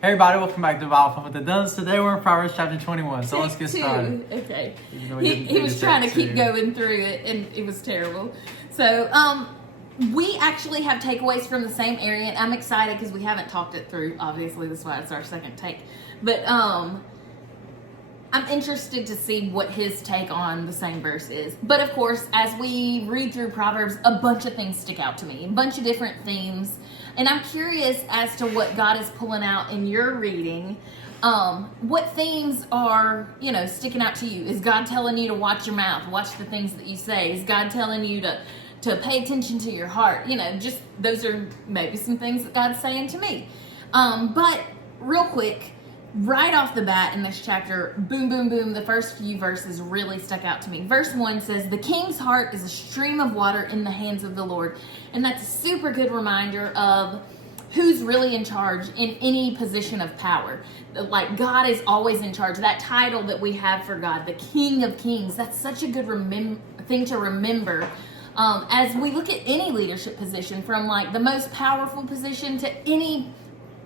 Hey everybody, welcome back to Bible Fun with the Duns. Today we're in Proverbs chapter 21, so let's get started. Okay. Even though He was trying to keep two. going through it, and it was terrible. So, we actually have takeaways from the same area, and I'm excited because we haven't talked it through. Obviously, that's why it's our second take. But I'm interested to see what his take on the same verse is. But of course, as we read through Proverbs, a bunch of things stick out to me, a bunch of different themes. And I'm curious as to what God is pulling out in your reading. What themes are, sticking out to you? Is God telling you to watch your mouth, watch the things that you say? Is God telling you to pay attention to your heart? Just those are maybe some things that God's saying to me. But real quick, right off the bat in this chapter, boom, boom, boom, the first few verses really stuck out to me. Verse 1 says, "The king's heart is a stream of water in the hands of the Lord." And that's a super good reminder of who's really in charge in any position of power. Like, God is always in charge. That title that we have for God, the King of Kings, that's such a good thing to remember. As we look at any leadership position, from like the most powerful position to any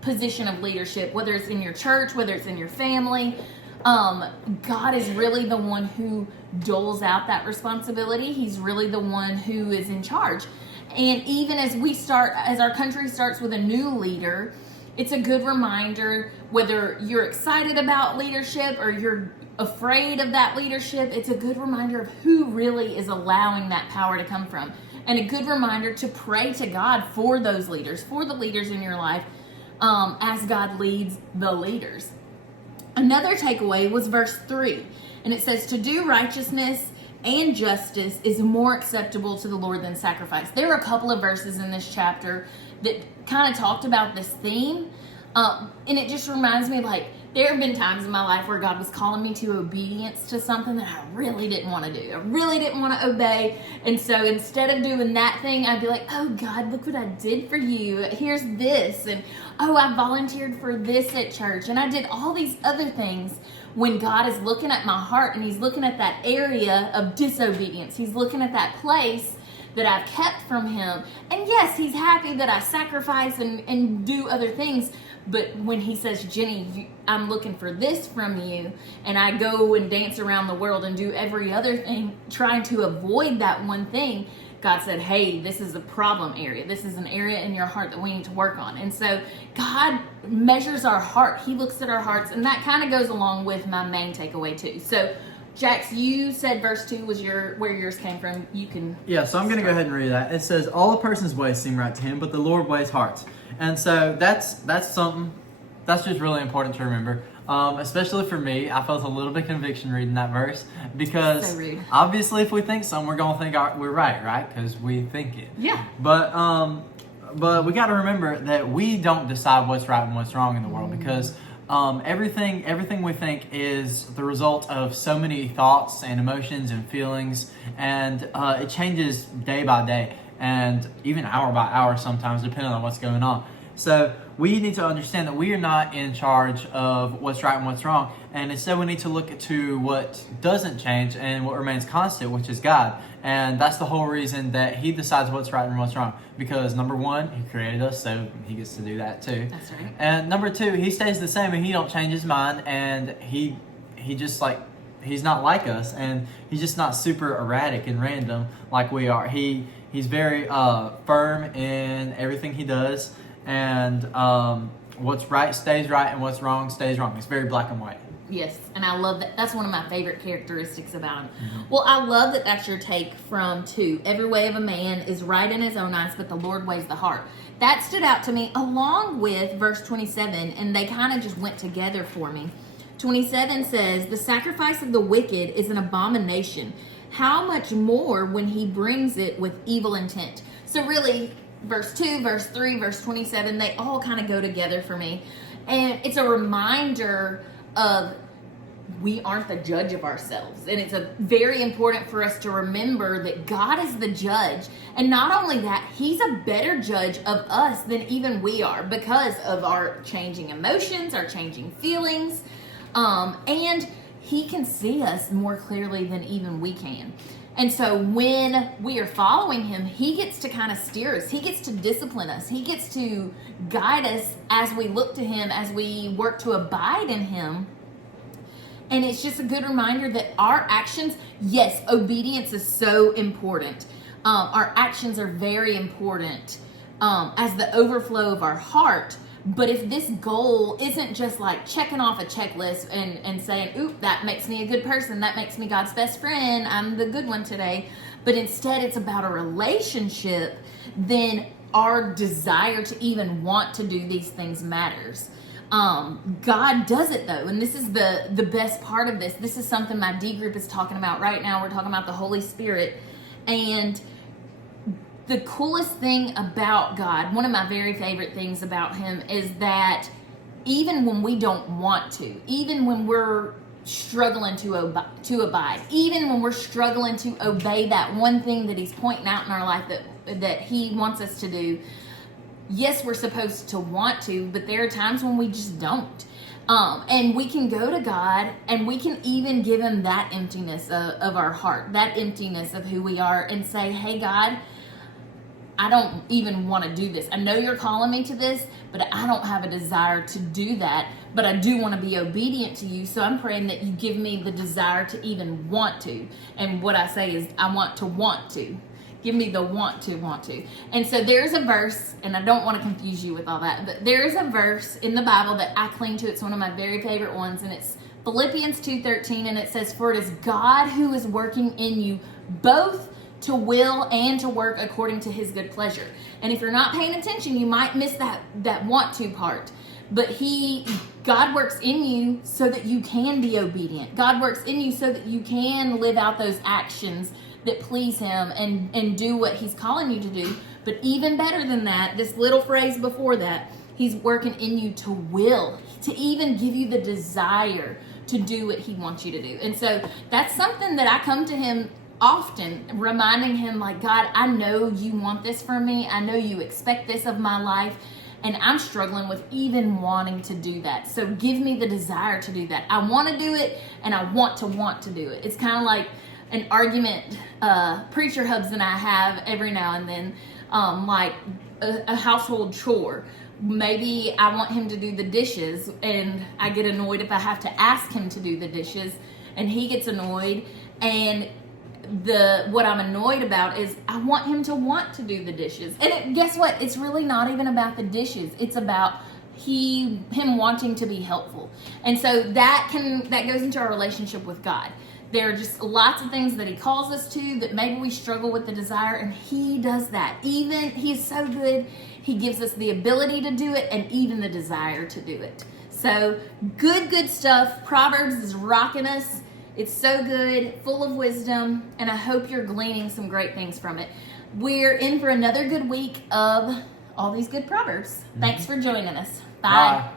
position of leadership, whether it's in your church, whether it's in your family, God is really the one who doles out that responsibility. He's really the one who is in charge. And even as our country starts with a new leader, it's a good reminder, whether you're excited about leadership or you're afraid of that leadership, it's a good reminder of who really is allowing that power to come from. And a good reminder to pray to God for those leaders, for the leaders in your life, as God leads the leaders. Another takeaway was verse 3, and it says, "To do righteousness and justice is more acceptable to the Lord than sacrifice." There are a couple of verses in this chapter that kind of talked about this theme, and it just reminds me, like, there have been times in my life where God was calling me to obedience to something that I really didn't want to do. I really didn't want to obey. And so instead of doing that thing, I'd be like, "Oh God, look what I did for you. Here's this." And, "Oh, I volunteered for this at church." And I did all these other things when God is looking at my heart and he's looking at that area of disobedience. He's looking at that place that I've kept from him. And yes, he's happy that I sacrifice and do other things. But when he says, "Jenny, I'm looking for this from you," and I go and dance around the world and do every other thing, trying to avoid that one thing, God said, "Hey, this is a problem area. This is an area in your heart that we need to work on." And so God measures our heart. He looks at our hearts, and that kind of goes along with my main takeaway too. So Jax, you said verse 2 was where yours came from. You can... Yeah, so I'm going to go ahead and read that. It says, "All a person's ways seem right to him, but the Lord weighs hearts." And so that's something that's just really important to remember. Especially for me, I felt a little bit of conviction reading that verse because So rude. obviously if we think something, we're going to think we're right? Because we think it. Yeah. But we got to remember that we don't decide what's right and what's wrong in the world, because everything we think is the result of so many thoughts and emotions and feelings, and it changes day by day and even hour by hour sometimes, depending on what's going on. So we need to understand that we are not in charge of what's right and what's wrong, and instead we need to look to what doesn't change and what remains constant, which is God. And that's the whole reason that he decides what's right and what's wrong, because number one, he created us, so he gets to do that too. That's right. And number two, he stays the same and he don't change his mind, and he just he's not like us, and he's just not super erratic and random like we are. He's very firm in everything he does, and what's right stays right and what's wrong stays wrong. It's very black and white. Yes, and I love that. That's one of my favorite characteristics about him. Mm-hmm. Well, I love that that's your take from 2. "Every way of a man is right in his own eyes, but the Lord weighs the heart." That stood out to me, along with verse 27, and they kind of just went together for me. 27 says, "The sacrifice of the wicked is an abomination. How much more when he brings it with evil intent?" So really, verse 2, verse 3, verse 27, they all kind of go together for me. And it's a reminder of we aren't the judge of ourselves. And it's very important for us to remember that God is the judge. And not only that, he's a better judge of us than even we are, because of our changing emotions, our changing feelings. And he can see us more clearly than even we can. And so when we are following him, he gets to kind of steer us. He gets to discipline us. He gets to guide us as we look to him, as we work to abide in him. And it's just a good reminder that our actions, yes, obedience is so important. Our actions are very important as the overflow of our heart. But if this goal isn't just like checking off a checklist and saying, oop, that makes me a good person, that makes me God's best friend, I'm the good one today, but instead it's about a relationship, then our desire to even want to do these things matters. God does it though, and this is the best part of this. This is something my D group is talking about right now. We're talking about the Holy Spirit, and the coolest thing about God, one of my very favorite things about him, is that even when we don't want to, even when we're struggling to abide, even when we're struggling to obey that one thing that he's pointing out in our life that he wants us to do, yes, we're supposed to want to, but there are times when we just don't. And we can go to God and we can even give him that emptiness of our heart, that emptiness of who we are, and say, hey, God, I don't even want to do this. I know you're calling me to this, but I don't have a desire to do that. But I do want to be obedient to you. So I'm praying that you give me the desire to even want to. And what I say is, I want to. Give me the want to. And so there's a verse, and I don't want to confuse you with all that, but there is a verse in the Bible that I cling to. It's one of my very favorite ones, and it's Philippians 2:13, and it says, for it is God who is working in you both to will and to work according to his good pleasure. And if you're not paying attention, you might miss that want to part. But God works in you so that you can be obedient. God works in you so that you can live out those actions that please him and do what he's calling you to do. But even better than that, this little phrase before that, he's working in you to will, to even give you the desire to do what he wants you to do. And so that's something that I come to him often, reminding him, like, God, I know you want this for me. I know you expect this of my life, and I'm struggling with even wanting to do that. So give me the desire to do that. I want to do it, and I want to do it. It's kind of like an argument Preacher Hubs and I have every now and then, like a household chore. Maybe I want him to do the dishes, and I get annoyed if I have to ask him to do the dishes, and he gets annoyed, and what I'm annoyed about is I want him to want to do the dishes. And guess what? It's really not even about the dishes. It's about him wanting to be helpful. And so that goes into our relationship with God. There are just lots of things that he calls us to that maybe we struggle with the desire, and he does that. Even he's so good, he gives us the ability to do it and even the desire to do it. So good stuff. Proverbs is rocking us. It's so good, full of wisdom, and I hope you're gleaning some great things from it. We're in for another good week of all these good Proverbs. Thanks for joining us. Bye.